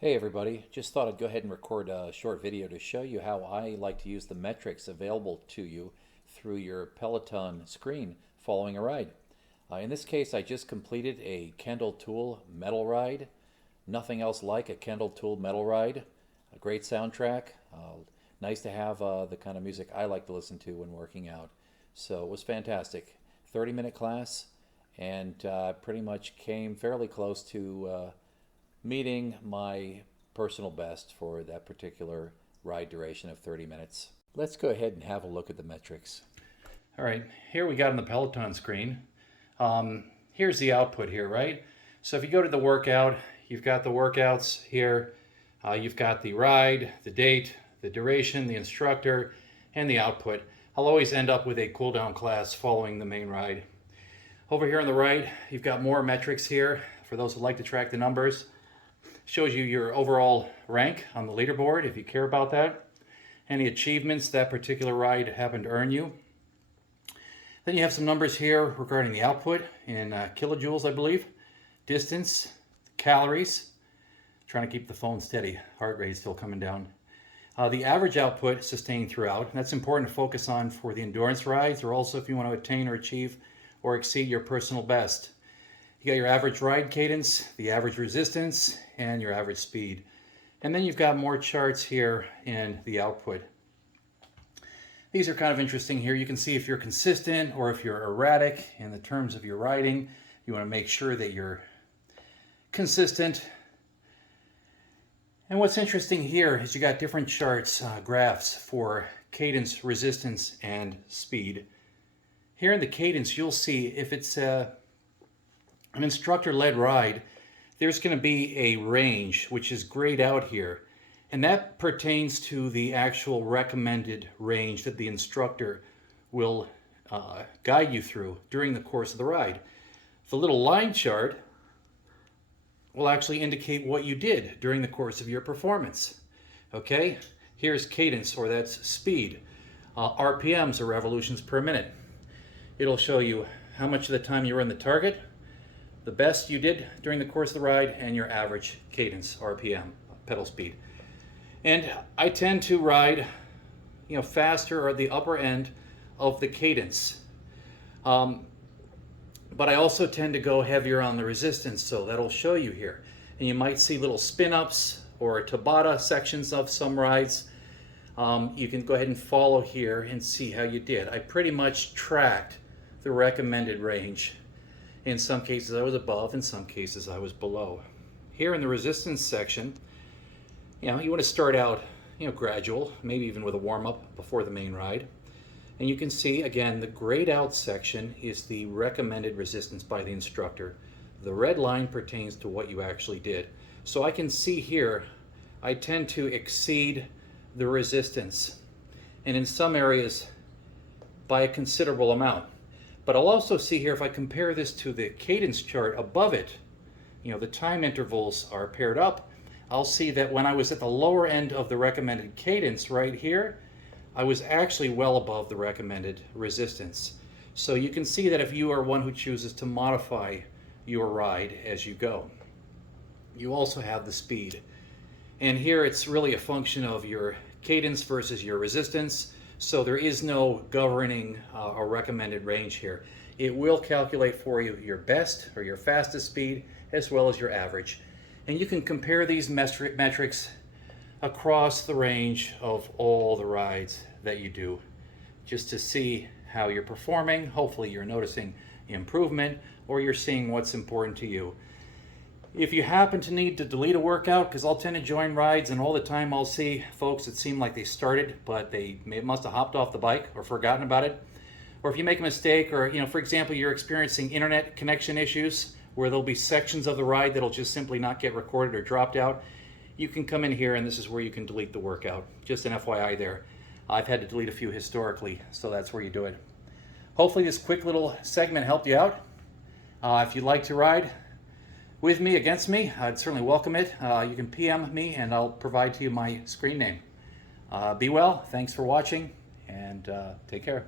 Hey everybody, just thought I'd go ahead and record a short video to show you how I like to use the metrics available to you through your Peloton screen following a ride. In this case, I just completed a Kendall Toole metal ride. Nothing else like a Kendall Toole metal ride. A great soundtrack. Nice to have the kind of music I like to listen to when working out. So it was fantastic. 30-minute class, and pretty much came fairly close to meeting my personal best for that particular ride duration of 30 minutes. Let's go ahead and have a look at the metrics. All right, here we got on the Peloton screen. Here's the output here, right? So if you go to the workout, you've got the workouts here. You've got the ride, the date, the duration, the instructor, and the output. I'll always end up with a cool down class following the main ride. Over here on the right, you've got more metrics here for those who like to track the numbers. Shows you your overall rank on the leaderboard if you care about that. Any achievements that particular ride happened to earn you. Then you have some numbers here regarding the output in kilojoules, I believe. Distance, calories. Trying to keep the phone steady. Heart rate still coming down. The average output sustained throughout. That's important to focus on for the endurance rides, or also if you want to attain or achieve or exceed your personal best. You got your average ride cadence, the average resistance, and your average speed. And then you've got more charts here in the output. These are kind of interesting here. You can see if you're consistent or if you're erratic in the terms of your riding. You want to make sure that you're consistent. And what's interesting here is you got different charts, graphs for cadence, resistance, and speed. Here in the cadence, you'll see if it's an instructor-led ride, there's going to be a range which is grayed out here, and that pertains to the actual recommended range that the instructor will guide you through during the course of the ride. The little line chart will actually indicate what you did during the course of your performance. Okay, here's cadence, or that's speed. RPMs, or revolutions per minute. It'll show you how much of the time you were in the target, the best you did during the course of the ride, and your average cadence, RPM, pedal speed. And I tend to ride, faster or at the upper end of the cadence. But I also tend to go heavier on the resistance, so that'll show you here. And you might see little spin-ups or Tabata sections of some rides. You can go ahead and follow here and see how you did. I pretty much tracked the recommended range. In some cases I was above, in some cases I was below. Here in the resistance section, you want to start out, gradual, maybe even with a warm-up before the main ride. And you can see, again, the grayed out section is the recommended resistance by the instructor. The red line pertains to what you actually did. So I can see here, I tend to exceed the resistance, and in some areas by a considerable amount. But I'll also see here, if I compare this to the cadence chart above it, the time intervals are paired up. I'll see that when I was at the lower end of the recommended cadence right here, I was actually well above the recommended resistance. So you can see that if you are one who chooses to modify your ride as you go. You also have the speed. And here it's really a function of your cadence versus your resistance. So there is no governing or recommended range here. It will calculate for you your best or your fastest speed as well as your average. And you can compare these metrics across the range of all the rides that you do, just to see how you're performing. Hopefully you're noticing improvement, or you're seeing what's important to you. If you happen to need to delete a workout, because I'll tend to join rides and all the time I'll see folks that seem like they started but they must have hopped off the bike or forgotten about it, or if you make a mistake, or for example you're experiencing internet connection issues where there'll be sections of the ride that'll just simply not get recorded or dropped out, you can come in here and this is where you can delete the workout. Just an FYI there. I've had to delete a few historically, so that's where you do it. Hopefully this quick little segment helped you out. If you'd like to ride with me, against me, I'd certainly welcome it. You can PM me and I'll provide to you my screen name. Be well, thanks for watching, and take care.